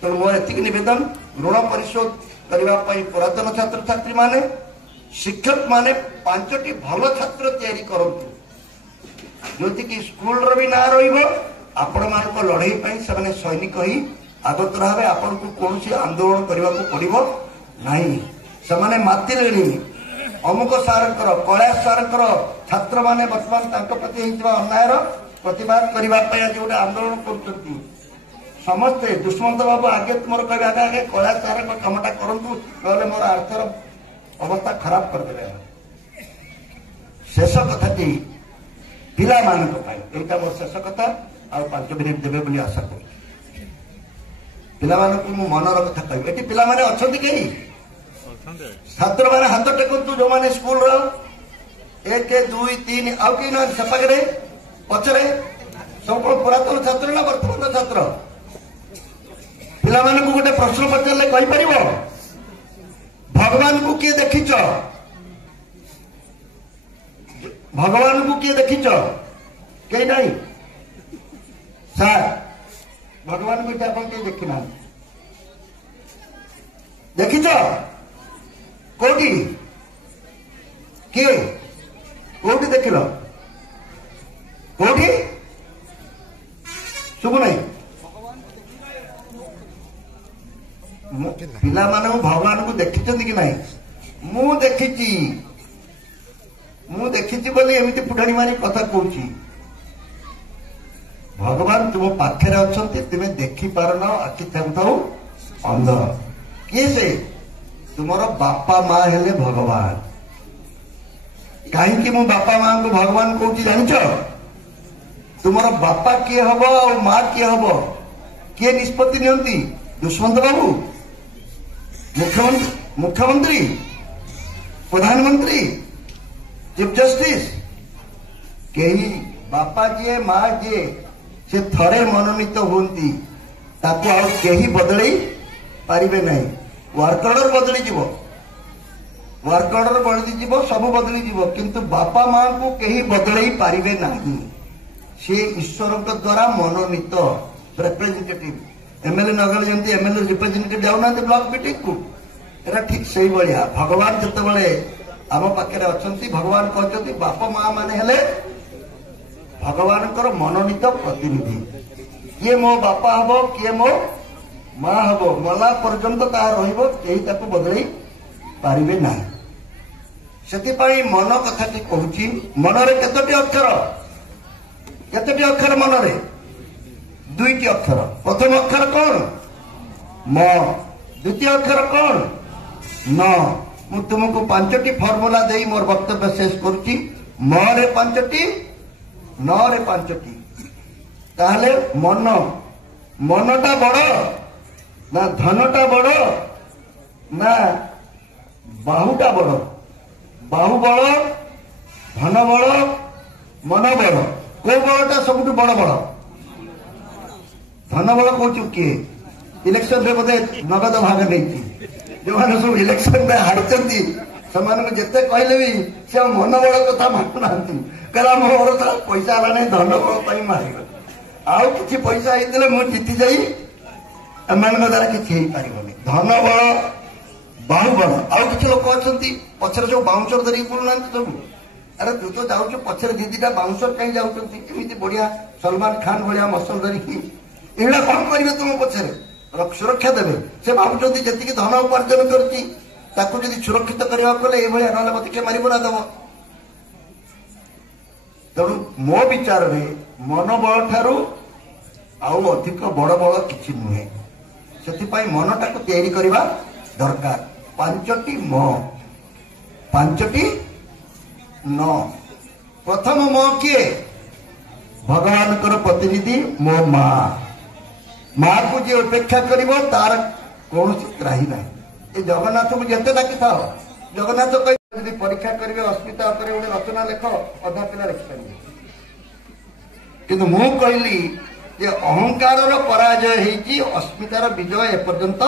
ତେଣୁ ମୋର ଏତିକି ନିବେଦନ, ଋଣ ପରିଶୋଧ କରିବା ପାଇଁ ପୁରାତନ ଛାତ୍ରଛାତ୍ରୀ ମାନେ, ଶିକ୍ଷକ ମାନେ 5ଟି ଭଲ ଛାତ୍ର ତିଆରି କରନ୍ତୁ, ଯୋଉଠିକି ସ୍କୁଲର ବି ନାଁ ରହିବ। ଆପଣମାନଙ୍କ ଲଢେଇ ପାଇଁ ସେମାନେ ସୈନିକ ହିଁ ଆଗତରା ହେବେ। ଆପଣଙ୍କୁ କୌଣସି ଆନ୍ଦୋଳନ କରିବାକୁ ପଡିବ ନାହିଁ। ସେମାନେ ମାତିଲେଣି ଅମୁକ ସାରଙ୍କର, କୈଳାସ ସାରଙ୍କର ଛାତ୍ରମାନେ ବର୍ତ୍ତମାନ ତାଙ୍କ ପ୍ରତି ହେଇଥିବା ଅନ୍ୟାୟର ପ୍ରତିବାଦ କରିବା ପାଇଁ ଆଜି ଗୋଟେ ଆନ୍ଦୋଳନ କରୁଛନ୍ତି। ସମସ୍ତେ ଦୁଷ୍ମନ୍ତ ବାବୁ ଆଗେ ତୁମର କହିବେ ଆଗେ କୈଳାସ ସାରଙ୍କ କାମଟା କରନ୍ତୁ, ନହେଲେ ମୋର ଆର୍ଥର ଅବସ୍ଥା ଖରାପ କରିଦେବେ। ଶେଷ କଥାଟି ପିଲାମାନଙ୍କ ପାଇଁ, ଏଇଟା ମୋର ଶେଷ କଥା। ଆଉ 5 ମିନିଟ୍ ଦେବେ ବୋଲି ଆଶା କରୁଛି। ପିଲାମାନଙ୍କୁ ମୁଁ ମନର କଥା କହିବି। ଏଠି ପିଲାମାନେ ଅଛନ୍ତି କେହି? ଛାତ୍ରମାନେ ହାତ ଟେକନ୍ତୁ ଯୋଉମାନେ ସ୍କୁଲର 1, 2, 3 ଆଉ କେହି ନାହାନ୍ତି ସେ ପାଖରେ ପଛରେ? ସବୁ କଣ ପୁରାତନ ଛାତ୍ର ନା ବର୍ତ୍ତମାନ ଛାତ୍ର? ପିଲାମାନଙ୍କୁ ଗୋଟେ ପ୍ରଶ୍ନ ପଚାରିଲେ କହିପାରିବ? ଭଗବାନଙ୍କୁ କିଏ ଦେଖିଛ? ଭଗବାନଙ୍କୁ କିଏ ଦେଖିଛ? କେହି ନାହିଁ ସାର୍। ଭଗବାନଙ୍କୁ ଏଠି ଆପଣ କେହି ଦେଖିନାହାନ୍ତି। ଦେଖିଛ? କୋଉଠି? କିଏ? କୋଉଠି ଦେଖିଲ? କୋଉଠି? ଶୁଭୁନାହିଁ। ପିଲାମାନଙ୍କୁ ଭଗବାନଙ୍କୁ ଦେଖିଛନ୍ତି କି ନାହିଁ? ମୁଁ ଦେଖିଛି ବୋଲି ଏମିତି ପୁଠାଣି ମାରି କଥା କହୁଛି। ଭଗବାନ ତୁମ ପାଖରେ ଅଛନ୍ତି, ତୁମେ ଦେଖିପାରୁନ, ଆଖି ଥାଉ ଥାଉ ଅନ୍ଧ। କିଏ ସେ? ତୁମର ବାପା ମା ହେଲେ ଭଗବାନ। କାହିଁକି ମୁଁ ବାପା ମାଙ୍କୁ ଭଗବାନ କହୁଛି ଜାଣିଛ? ତୁମର ବାପା କିଏ ହବ ଆଉ ମା କିଏ ହବ କିଏ ନିଷ୍ପତ୍ତି ନିଅନ୍ତି? ଦୁଷ୍ମନ୍ତ ବାବୁ, ମୁଖ୍ୟମନ୍ତ୍ରୀ, ପ୍ରଧାନମନ୍ତ୍ରୀ, ଚିଫ ଜଷ୍ଟିସ, କେହି ବାପା ଯିଏ ମା ଯିଏ ସେ ଥରେ ମନୋନୀତ ହୁଅନ୍ତି, ତାକୁ ଆଉ କେହି ବଦଳେଇ ପାରିବେ ନାହିଁ। ୱାର୍କ ଅର୍ଡର ବଦଳିଯିବ, ସବୁ ବଦଳିଯିବ, କିନ୍ତୁ ବାପା ମାଙ୍କୁ କେହି ବଦଳେଇ ପାରିବେ ନାହିଁ। ସେ ଈଶ୍ୱରଙ୍କ ଦ୍ୱାରା ମନୋନୀତ ରିପ୍ରେଜେଣ୍ଟେଟିଭ। एमएलए नगले जमी एमएलए रिप्रेजेंटेटिव जाऊना ब्लॉक मीटिंग को एरा ठीक सही भाया भगवान जिते आम पाखे अच्छा भगवान कहते बाप माँ मान हेले भगवान मनोनीत प्रतिनिधि किए मो बापा हम किए मो माँ हम मला पर्यंत रही बदल पारे ना से मन कथा कहूँ मनरे केतोटी अक्षर मनरे दुईटी अक्षर प्रथम अक्षर कौन म द्वितीय अक्षर कौन न मु तुमको 5टी फॉर्मूला दे मोर वक्तव्य शेष करुच्ची मरे 5टी न रे 5टी ताहले मनटा बड़ ना धनटा बड़ ना बाहुटा बड़ बाहु बड़ धन बड़ मन बड़ को बड़टा सब बड़ बड़ धन बड़ कौन किए इलेक्शन रे बोधे नगद भाग नहीं जो मैंने सब इलेक्शन में हारती से जिते कहले भी से मन बड़ कथा मानुना कहला मोर पैसा है नहीं धन बड़ मारिग आउ कि पैसा होते मुझे जीति जाई एम द्वारा किसी धन बड़ बाहु बड़ आउ कि लोक अच्छा पचर जो बाउंसर धरिक बुलूना सब अरे तू तो जाऊ पचर दीदीटा बाउंसर कहीं जाती बढ़िया सलमान खान भाया मसल धरिकी एड़ा कौन करेंगे तुम पछरे सुरक्षा देवे से भावुं जी धन उपार्जन कर सुरक्षित करने ना मत किए मार ना दब तेणु मो विचार में मनोबल ठारू आउ अधिक बड़ बड़ किसी नुहे से मनटा को तैयारी करवा दरकार 5टी म 5टी न प्रथम म किए भगवान प्रतिनिधि मो माँ माँ को जी उपेक्षा कर तार कौन त्राही ना ये जगन्नाथ को जिते डाकी था जगन्नाथ कह परीक्षा करेंगे अस्मिता गोटे रचना लेख अधा पिला लिखिपारे कि मु कहली अहंकार पराजय होती अस्मितार विजय एपर्यंत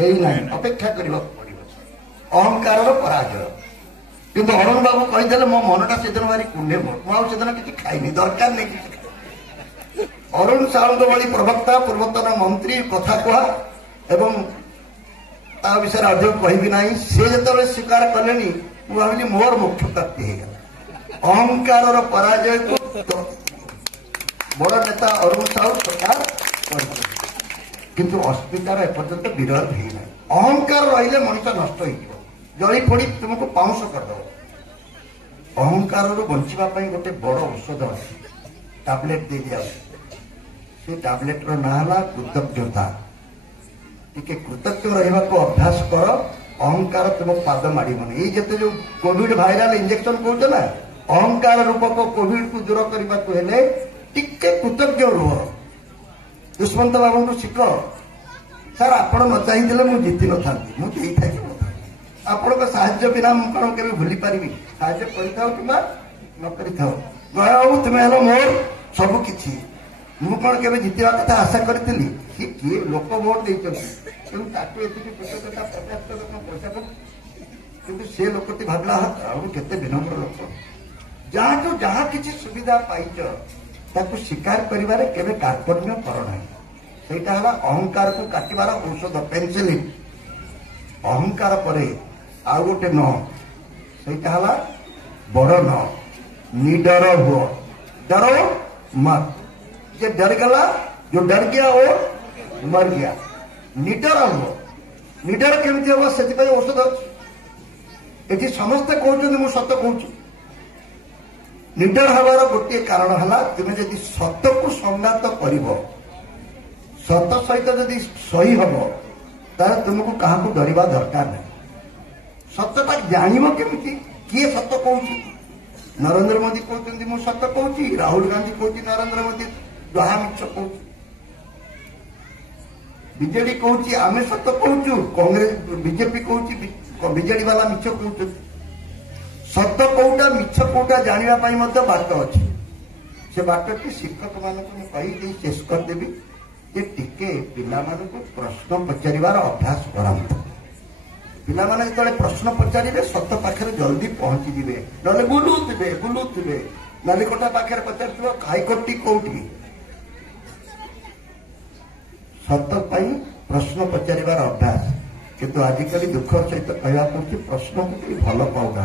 होना अपेक्षा करने पड़ो अहंकार पराजय किंतु अरुण बाबू कहीदे मो मनटा से दिन भारी कुंडे मुझे किसी खाईनी दरकार नहीं किसी अरुण साहू भली प्रवक्ता पूर्वतन मंत्री कथा कह एवं विषय अधिक कहबी ना सी जो स्वीकार कले भाविली मोर मुख्य प्राप्ति होगा अहंकार पराजय को बड़ नेता अरुण साहू स्वीकार किंतु अस्मितार एपर्यंत विरोध होना अहंकार रही मनुष्य नष्ट हो जली पड़ी तुमको पाउंस करदे अहंकार बचापी गोटे बड़ औषध अच्छी टैबलेट दे दिया से टैबलेट ना कृतज्ञता टिके कृतज्ञ रहा अभ्यास कर अहंकार तुम पाद माड़बन ये जिते जो कोविड भाइराल इंजेक्शन कहते ना अहंकार रूपक कोविड को दूर करने को हेले टिके कृतज्ञ रुह दुष्मंत बाबू शिख सर आप न चाहिए मुझे जीति न था मुझे आपण साहाଯ୍य बिना कौन के भूली पारि साहाଯ୍य कर तुम्हें मोर सबकि मु कौन के जीतवा कथा आशा करी किए लोक भोट देते से लोकटी भावला केते विनम्र लोक जहाँ तो जहाँ किसी सुविधा पाइच ताकू स्वीकार करिवारे केबे कार्पण्य करना सेटा हला अहंकार को काटिबार औषध पेंसिलिन अहंकार परे आउ गोटे न सेटा हला बड़ न निडर हुआ डरो मत जे डर गला जो डर गया वो मर गया निडर हो निडर केमती हम से औषध ये समस्ते कहते मुझे सत कहूँ निडर हबार गोटे कारण है तुम जब सत को संघात कर सत सहित जदि सही हम तार तुमको क्या डरवा दरकार नहीं सतटा जान केमी किए सत कहूँ नरेंद्र मोदी कहते मुझे सत कहूँ राहुल गांधी कहते नरेंद्र मोदी जहाँ मिछ कहूँ बीजेडी कहूँ आम सत कहूँ कांग्रेस बीजेपी कहूँ बीजेडी वाला मिछ कहते सत कौटा मिछ कौटा जानापी बाट अच्छी से बाटी शिक्षक मानक कही शेष करदेवी जे टिके पिला प्रश्न पचार अभ्यास कराता पिला जो प्रश्न पचारे सत पाखे जल्दी पहुंची जाए ना बुलूवे नालिकोटा पाखे पचार हाईकोर्ट टी कौटी सत पाई प्रश्न पचारिबार अभ्यास किंतु आजिकल दुखर सहित कहवा पड़े प्रश्न को भल पाऊना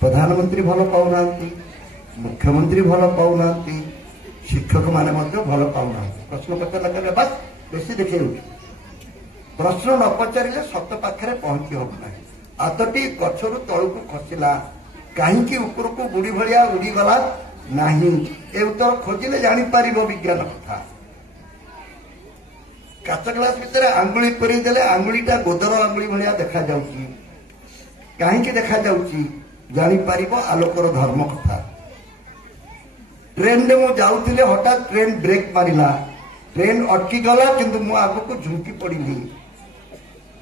प्रधानमंत्री भल पाऊना मुख्यमंत्री भल पाऊना शिक्षक माने भल पाऊना प्रश्न पचार बस बेसी देखे प्रश्न न पचारे सत पाखे पहुंची हम ना हाथटी गचर तलू खसला कहीं ऊपर को बुढ़ी भाया उड़ीगला नहीं ए उत्तर खोजिले जापर विज्ञान कथा काच ग्लास भितर आंगुली पूरेदेले आंगुलीटा गोदर आंगुली भाया देखा जाउची कहीं देखा जाउची जापर आलोकर धर्म कथा ट्रेन में जाऊे हठात ट्रेन ब्रेक मारिला ट्रेन अटकी गला किंतु मु आग को झुंकी पड़ी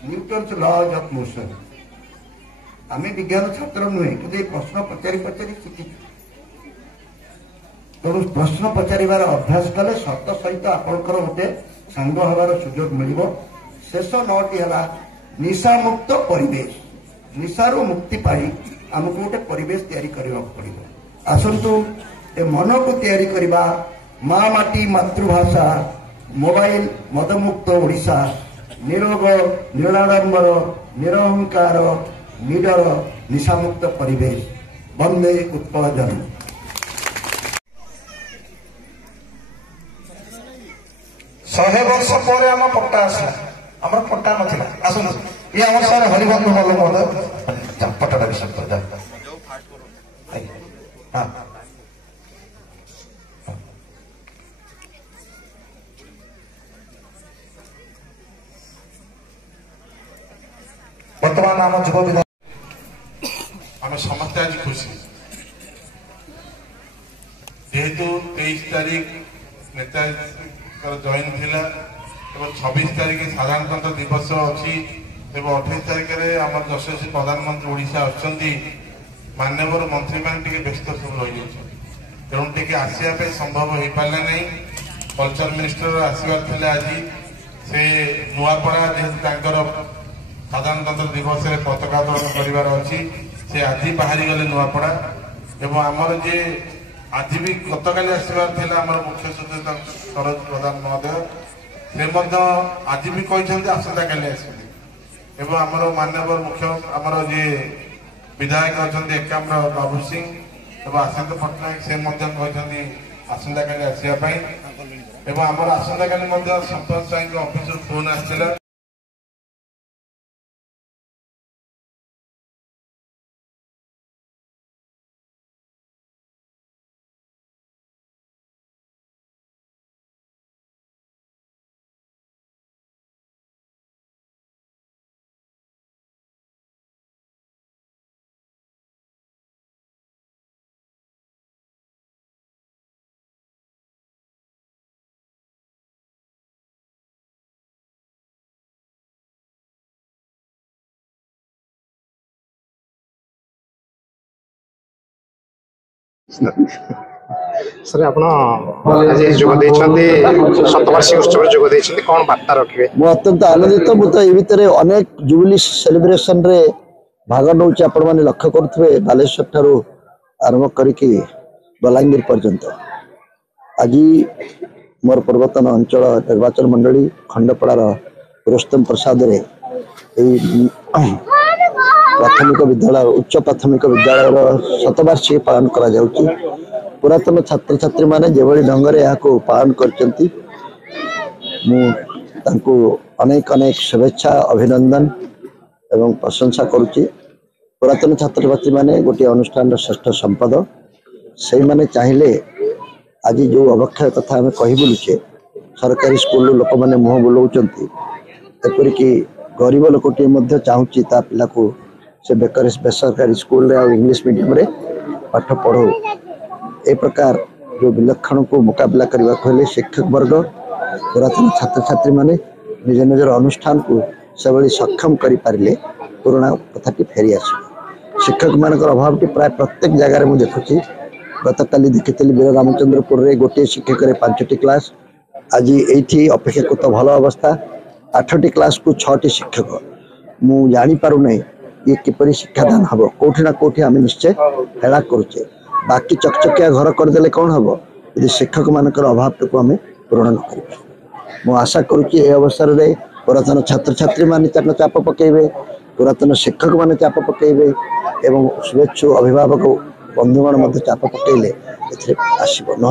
न्यूटन्स लॉज ऑफ मोशन आम विज्ञान छात्र नुहे कि प्रश्न पचारि पचारि शिखी तेणु प्रश्न पचारिबार अभ्यास कले सत सहित आपंकर गोटे सांग हबार सुजोग मिल शेष नौटी है निशा मुक्त परिवेश निशारू मुक्ति पाई आमको गोटे परिवेश तैयारी करने पड़ो आसतु ए मन को तैयारी करवा माँ माटी मातृभाषा मोबाइल मदमुक्त ओडिशा निरोग निराडंबर निरहंकार निडर निशामुक्त परिवेश वंदे उत्कल जन 100 वर्ष पर आम पट्टा आसला आम पट्टा नाला आस ये आम सर हरिबंधु मल्ल महोदय पट्टा शब्द बर्तमान आम युव विधायक आम समस्त आज खुशी जेहेतु 23 तारीख नेताजी जॉइन थिला 26 तारीख साधारणतंत्र दिवस अच्छी 28 तारीख में आम यशस्वी प्रधानमंत्री ओडिशा आसुच्चंती मान्यवर मंत्री मैंने व्यस्त सब रही तेणु टे आसवाई संभव हो पारे ना कल्चर मिनिस्टर आसबार थे आज से नुआपड़ा जेहेतु साधारणतंत्र दिवस में पताका उत्तोलन करार अच्छी से आज बाहरी गले नुआपड़ा एवं आमर जे आज भी गतकाली आसबार थे आम मुख्य सचेतक सरोज प्रधान महोदय से आज भी कहते आसंता काली आसबे आमर मान्यवर मुख्य आमर जे विधायक अच्छा एकाम्र बाबू सिंह और आशांत पट्टनायक से कहते आसंता काली आसवाई आमर आसंता काली संपत साई ऑफिस फोन आसाला सर आप शतवार्षिक उत्सव जोग कौन वार्ता रखिए मु अत्यंत आनंदित मुझे भितर अनेक जुबली सेलिब्रेशन रे भाग नौ आपण मैंने लक्ष्य करुवे बालेश्वर ठारू आरंभ करके बलांगीर पर्यंत आज मोर पूर्वतन अंचल निर्वाचन मंडली खंडपड़ार पुरुषोत्तम प्रसाद रे प्राथमिक विद्यालय उच्च प्राथमिक विद्यालय शतवार्षिक पालन करा जाउची पुरातन छात्र छात्री माने जेभली ढंग रे याको पालन करचंती मु तांको अनेक अनेक शुभेच्छा अभिनंदन एवं प्रशंसा करुची पुरातन छात्र छात्री माने गोटे अनुष्ठान श्रेष्ठ संपद से माने चाहिए आज जो अवक्षय कथा आम कही बुलुचे सरकारी स्कूल लोक मैंने मुह बुलाऊंट एपरिक गरीब लोकटे चाहूँगी ता पिला को से बेसरकारी स्कूल रे इंग्लिश मीडियम रे पाठ पढ़ो ए प्रकार जो विलक्षण को मुकाबला करने को हेले शिक्षक वर्ग पुरातन छात्र छात्री माने निज निजर अनुष्ठान को से भली सक्षम करि पारिले पुराना कथाटी फेरी आस शिक्षक मान अभाव प्राय प्रत्येक जगार मुझे देखुची गत काली देखी वीर रामचंद्रपुर रे गोटे शिक्षक 5टी क्लास आज ये अपेक्षाकृत भल अवस्था 8टी क्लास को 6टी शिक्षक मु जानी पारु नहीं ये किपरि शिक्षादान हम कौटी ना कौटी आम निश्चय हेला करुचे बाकी चकचकिया घर करदे कौन हम यदि शिक्षक मान अभाव को आम पूरण न कर ମୁଁ ଆଶା କରୁଛି ଏ ଅବସରରେ ପୁରାତନ ଛାତ୍ରଛାତ୍ରୀ ମାନେ ଚାପ ପକାଇବେ, ପୁରାତନ ଶିକ୍ଷକ ମାନେ ଚାପ ପକାଇବେ ଏବଂ शुभेच्छु अभिभावक बंधुगण मध्य चाप पकड़े आसब ना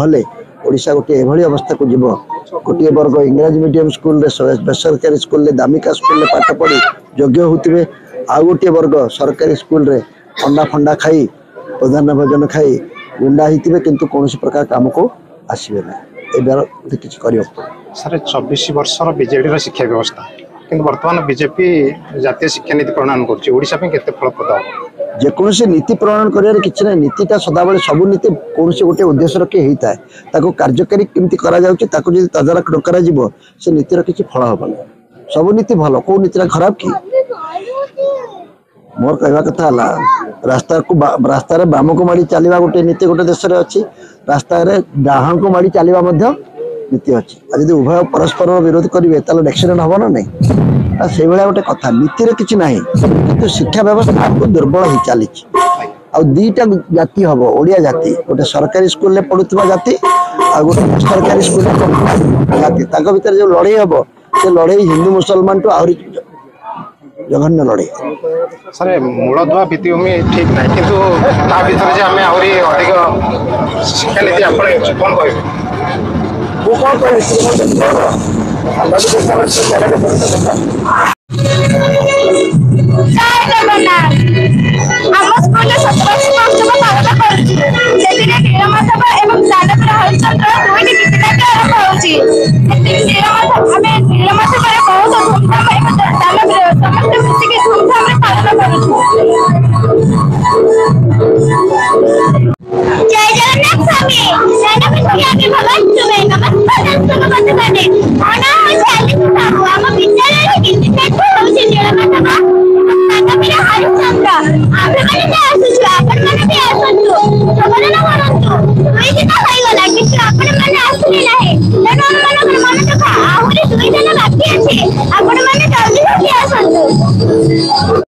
ओडिशा गोटे एभली अवस्था को जीव गोटे वर्ग इंग्राजी मीडियम स्कूल बेसरकारी स्कूल दामिका स्कूल पाठ पढ़ी योग्य होते आउ गोटे वर्ग सरकारी स्कूल रे अंडा फंडा खाई प्रधान भोजन खाई गुंडा होते किंतु कौन प्रकार काम को आसबे ना ये किसी कर सर 24 वर्षर बीजेडी शिक्षा व्यवस्था किंतु वर्तमान बीजेपी जातीय शिक्षा नीति प्रणयन कर फलप्रद हम जेकोसी नीति प्रणयन कर किसी ना नीतिटा सदाबले सबू नीति कौन गोटे उद्देश्य रखी होता है कार्यकारी केमती कर तदारख न से नीतिर किसी फल हम सबू नीति भल कौ नीति खराब कि मोर कहवा कथा रास्ता को रास्तार बाम को माड़ी चलवा गोटे नीति गोटे देश में अच्छी रास्ता डाहाण को माड़ी चलवा नीति अच्छी आज उभय परस्पर विरोध करेंगे तो एक्सीडेंट हम ना नहीं से भाया गोटे कथा नीतिर किसी ना कि शिक्षा व्यवस्था आपको दुर्बल हो चली दीटा जाति हम ओडिया जाति गोटे सरकारी स्कूल पढ़ुवा जाति आ गोटे सरकारी स्कूल जाति भितर जो लड़ाई हम से लड़ाई हिंदू मुसलमान टू आहरी जघन्य लड़ाई सर मूलधुआ भित्तिभूमि ठीक ना किंतु ता भीतर जे हमें आहरी अधिक शिक्षा नीति आपण कौन कहबे वो कौन ଆପଣ